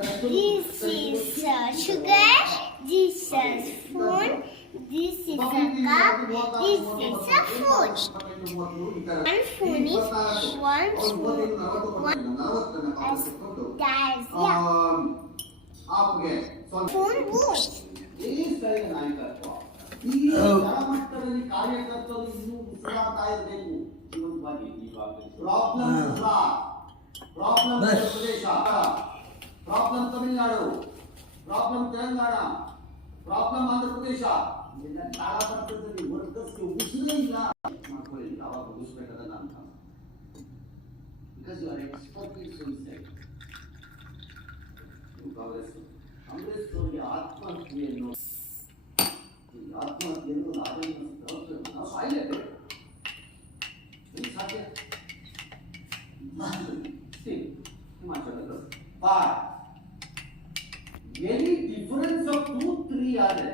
This is sugar. This is spoon. This is a cup. This is a food. One spoon is one spoon. That's spoon boost. ಈ ಕೆಳಮಟ್ಟದಲ್ಲಿ ಕಾರ್ಯಕರ್ತರು ಇನ್ನೂ ಉಸಿರಾಡ್ತಾ ಇರಬೇಕು ಜೀವನವಾಗಿ. Problem problem ಪ್ರದೇಶ, problem Tamil Nadu, problem Telangana, problem Andhra Pradesh. ಇದೆಲ್ಲ ಕೆಳಮಟ್ಟದಲ್ಲಿ ವರ್ಕರ್ಸ್ಗೆ ಉಸಿರೇ ಇಲ್ಲ. ಮಾಡ್ಕೊಳ್ಳಿ, ಯಾವಾಗ ಉಗಿಸ್ಬೇಕದನ್ನ ಅಂತ. Because you are expert in suicide. Congress ಅವರಿಗೆ ಆತ್ಮಹತ್ಯೆಯನ್ನು ಆತ್ಮಹತ್ಯೆಯನ್ನು ನಾವು ಸಾಯಲೇಬೇಕು. ಸಾಧ್ಯ ಹಿಮಾಚಲ ಎನಿ ಡಿಫರೆನ್ಸ್ ಆಫ್ 2-3 ಆದರೆ